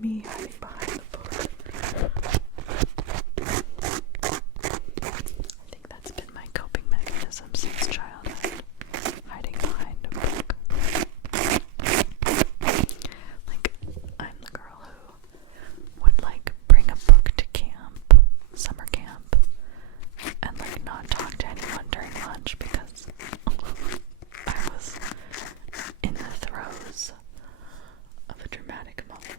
me hiding behind the book. I think that's been my coping mechanism since childhood, hiding behind a book. Like, I'm the girl who would like bring a book to camp, summer camp, and like not talk to anyone during lunch because I was in the throes of a dramatic moment.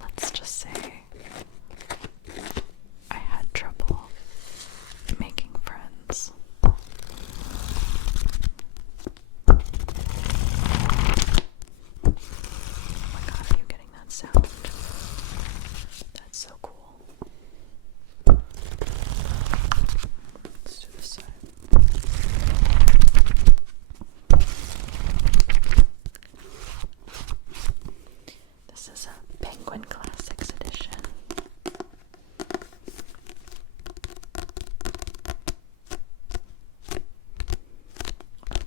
Let's just say I had trouble making friends. Oh my god, are you getting that sound? That's so cool. Let's do this side. This is a Penguin Classics edition.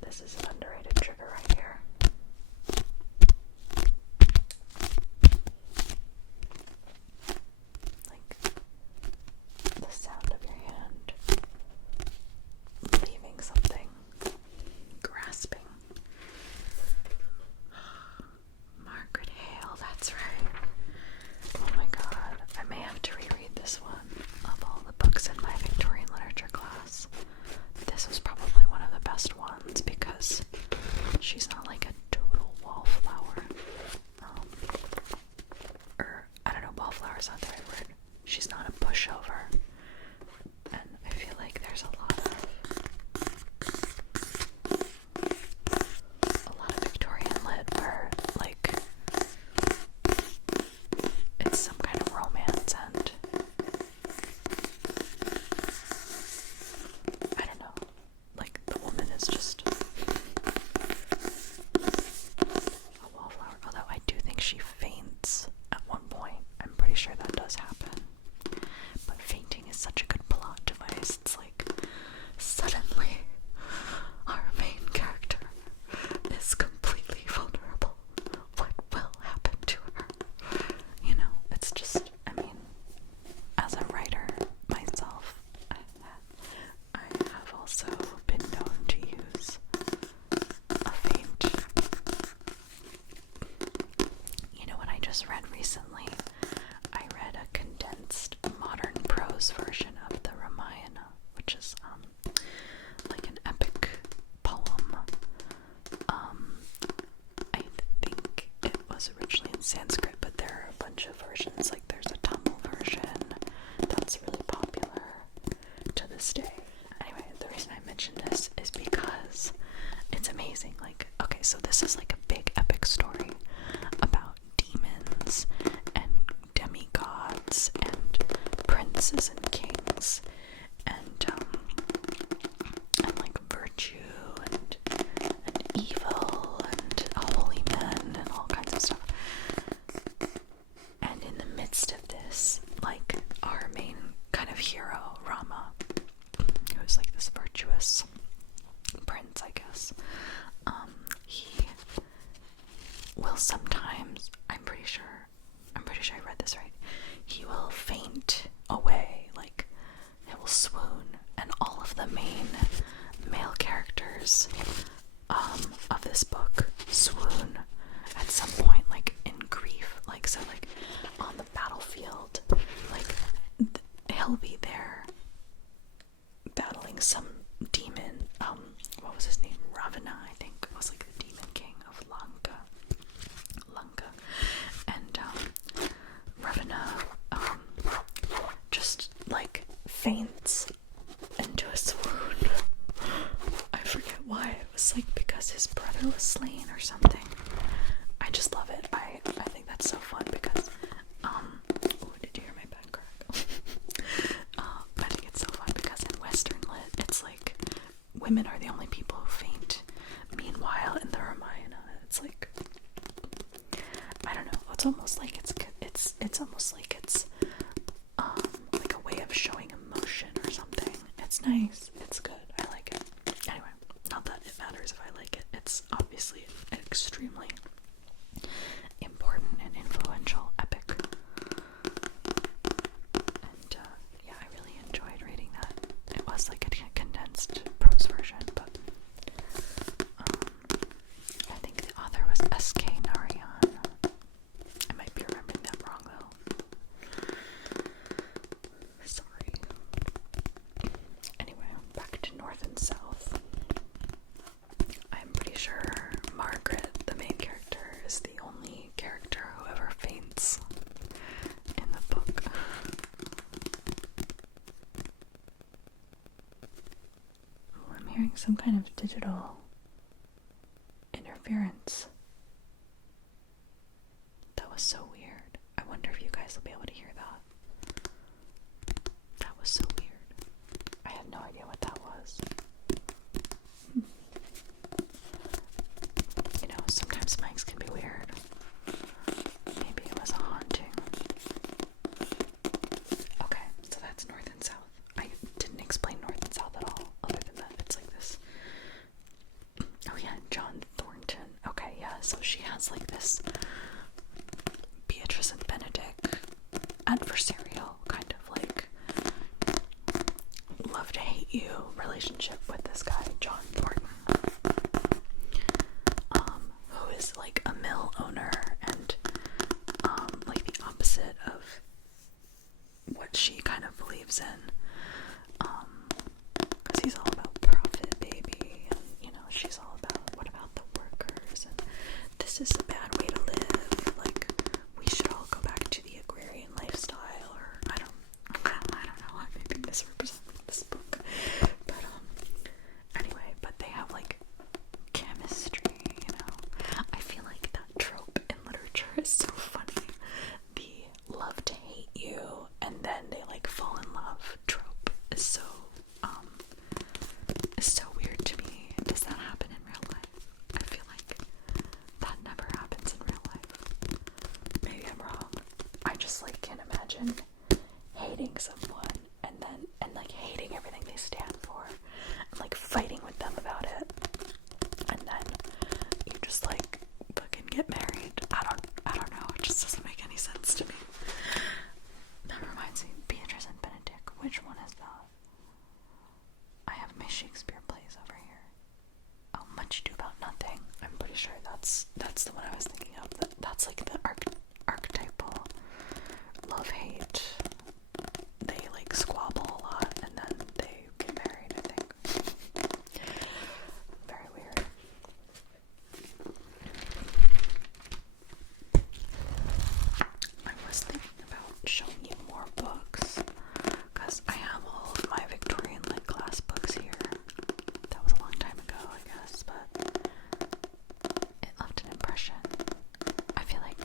This is an underrated trigger right here. Like the sound of your hand leaving something, grasping. Margaret Hale, that's right. Oh my god, I may have to reread this one. Of all the books in my Victorian literature class, this was probably one of the best ones because she's not like a total wallflower. Or, I don't know, wallflower's not the right word. She's not a pushover. And I feel like there's a lot of Victorian lit where like it's some kind of romance and I don't know, like the woman is just a wallflower. Although I do think she faints at one point. I'm pretty sure that does happen. But fainting is such a good plot device. It's like suddenly our main character is completely vulnerable. What will happen to her? You know, it's just, I mean, as a writer myself, I have also been known to use a feint. You know what I just read recently? I read a condensed modern prose version of the Ramayana, which is like an epic poem. I think it was originally in Sanskrit, but there are a bunch of versions. Like there's a Tamil version that's really popular to this day. Anyway, the reason I mentioned this is because it's amazing. Like, okay, so this is like a big epic story about demons and demigods and princes and kings and like virtue and evil and holy men and all kinds of stuff. And in the midst of this, like our main kind of hero, Rama, who's like this virtuous prince, I guess, he will sometimes, I'm pretty sure I read this right, he will faint away, like he will swoon, and all of the main male characters of this book swoon at some point, like in grief. Like, so like on the battlefield, like he'll be there battling some demon, what was his name? Ravana, I think, was like the demon king of Lanka. And Ravana just like faints into a swoon. I forget why. It was like because his brother was slain or something. I just love it. I think that's so fun because oh, did you hear my bad crack? I think it's so fun because in Western lit, it's like women are the only people who faint. Meanwhile, in the Ramayana, it's like, I don't know. It's almost like it's almost like it's like a way of showing emotion or something. It's nice. It's good. I like it. Anyway, not that it matters if I like it. It's obviously extremely important and influential epic. And yeah, I really enjoyed reading that. It was like a condensed prose version, but I think the author was 𝓭𝓻𝓮𝓮𝓽. I might be remembering that wrong though. Sorry. Anyway, back to North and South. I'm pretty sure Margaret, the main character, is the only character who ever faints in the book. Oh, I'm hearing some kind of digital interference. That was so weird. I wonder if you guys will be able to hear that. That was so weird. I had no idea what that was. You know, sometimes mics can be weird. Maybe it was a haunting. Okay, so that's North and South. I didn't explain North and South at all, other than that it's like this. Oh yeah, John Thornton. Okay, yeah, so she has like this Beatrice and Benedict adversarial kind of like love to hate you relationship with this guy, John Thornton, who is like a mill owner and like the opposite of what she kind of believes in, because he's all about profit, baby, and you know, she's all about what about the workers, and this is a bad way to live, like we should all go back to the agrarian lifestyle, or I don't know, I may be misrepresenting this book, but anyway, but they have like chemistry, you know. I feel like that trope in literature is so funny. The love to hate you and then they like fall in love trope is so weird to me. Does that happen in real life? I feel like that never happens in real life. Maybe I'm wrong. I just like can't imagine hating someone and like hating everything they stand for and like fighting with them about it, and then you just like fucking get married. I don't know, it just doesn't make any sense to me. That reminds me, Beatrice and Benedict, which one is that? I have my Shakespeare plays over here. Oh, Much Ado About Nothing. I'm pretty sure that's the one I was thinking of. That's like the archetypal love-hate. They like squabble a lot and then they get married, I think. Very weird. I was thinking about showing you more books because I have all of my Victorian lit glass books here. That was a long time ago, I guess, but it left an impression. I feel like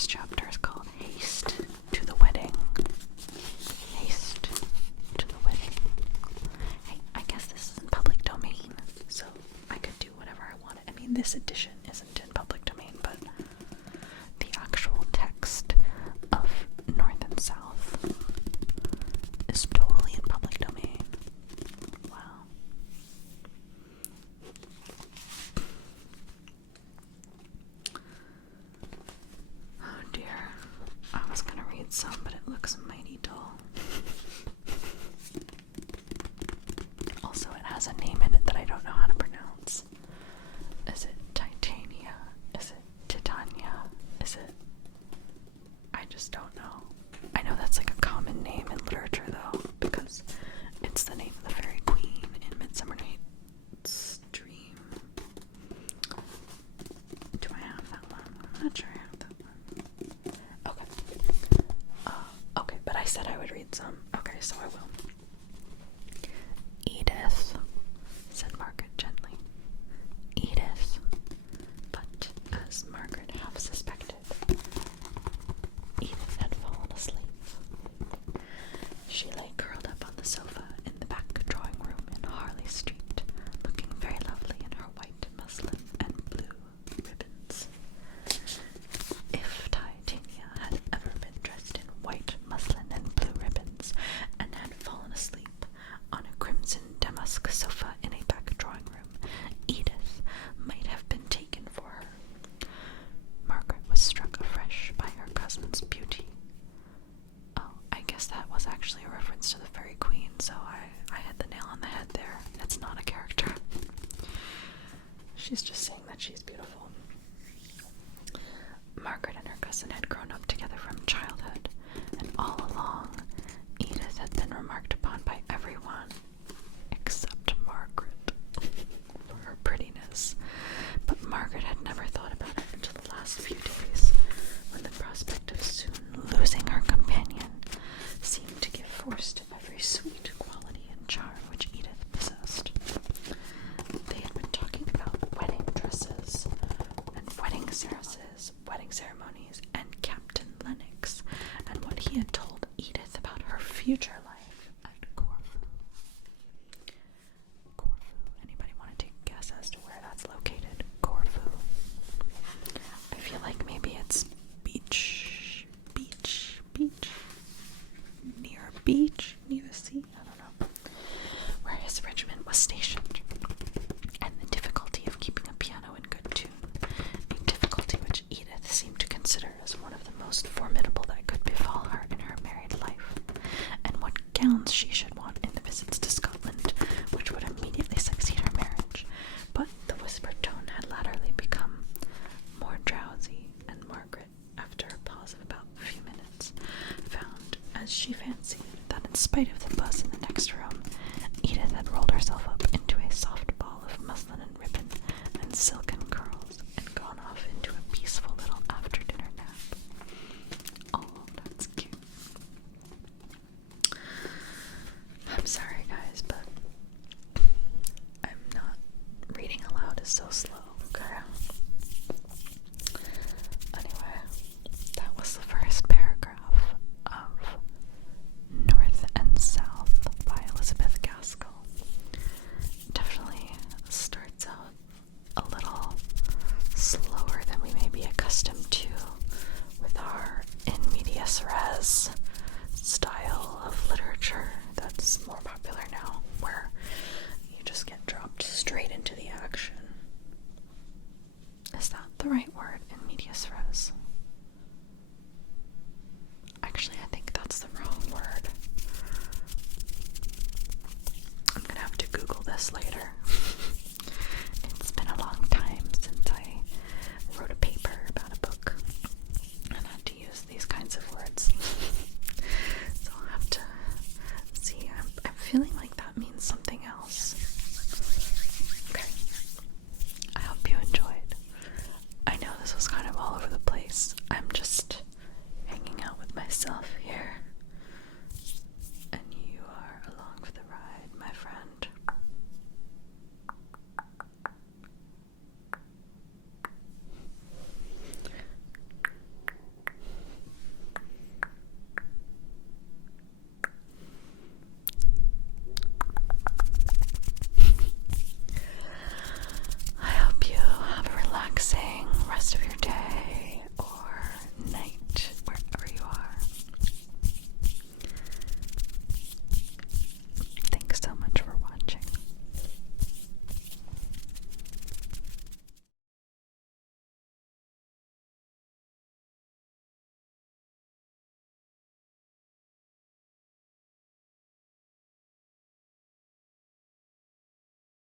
first chapter is called Haste to the Wedding. Haste to the Wedding. Hey, I guess this is in public domain, so I could do whatever I wanted. I mean, this edition isn't in public domain, but the actual text of North and South is totally in public domain. Wow. Oh dear. I was gonna read some, but it looks mighty dull. Also, it has a name in it that I don't know how to pronounce. Is it Titania? Is it Titania? Is it... I just don't know. I know that's like a common name in literature though, because it's the name of the fairy queen in Midsummer Night's Dream. Do I have that one? I'm not sure I have that one. Okay. Okay, but I said I would read some. Okay, so I will. Edith, said Margaret gently. Edith. But, as Margaret half suspected, Edith had fallen asleep. She lay curled up on the sofa in the back drawing room in Harley Street, looking very lovely in her white muslin and blue ribbons. If Titania had ever been dressed in white muslin and blue ribbons, and had fallen asleep on a crimson damask sofa in a back drawing room, Edith might have been taken for her. Margaret was struck afresh by her cousin's beauty. Oh, I guess that was actually a reference to the fairy queen, so I had the nail on the head there. It's not a character. She's just saying that she's beautiful. Margaret and her cousin had grown up together from childhood, and all along, Edith had been remarked upon by everyone, except Margaret, for her prettiness. But Margaret had never thought about it until the last few days, when the prospect of soon losing her companion seemed to give force to every sweet quality and charm which Edith possessed. They had been talking about wedding dresses, and wedding ceremonies, and Captain Lennox, and what he had told Edith about her future life at Corfu. Corfu. Anybody want to take a guess as to where that's located? Corfu. I feel like maybe it's beach, near the sea, I don't know, where his regiment was stationed, and the difficulty of keeping a piano in good tune, a difficulty which Edith seemed to consider as one of the most formidable that could befall her in her married life, and what gowns she should want in the visits to Scotland, which would immediately succeed her marriage. But the whispered tone had latterly become more drowsy, and Margaret, after a pause of about a few minutes, found, as she fancied, that in spite of the buzz in the next room, Edith had rolled herself up into a soft ball of muslin and ribbon and silken curls, and gone off into a peaceful little after-dinner nap. Oh, that's cute. I'm sorry, guys, but I'm not reading aloud is so slow, okay? Anyway, that was the first paragraph of North and South by Elizabeth Gaskell. Definitely starts out a little slower than we may be accustomed to with our in medias res style of literature that's more popular now, where you just get dropped straight into the action. Is that the right word, in medias res? Actually, I think that's the wrong word. I'm gonna have to Google this later. It's been a long time since I wrote a paper about a book and had to use these kinds of words. So I'll have to see. I'm feeling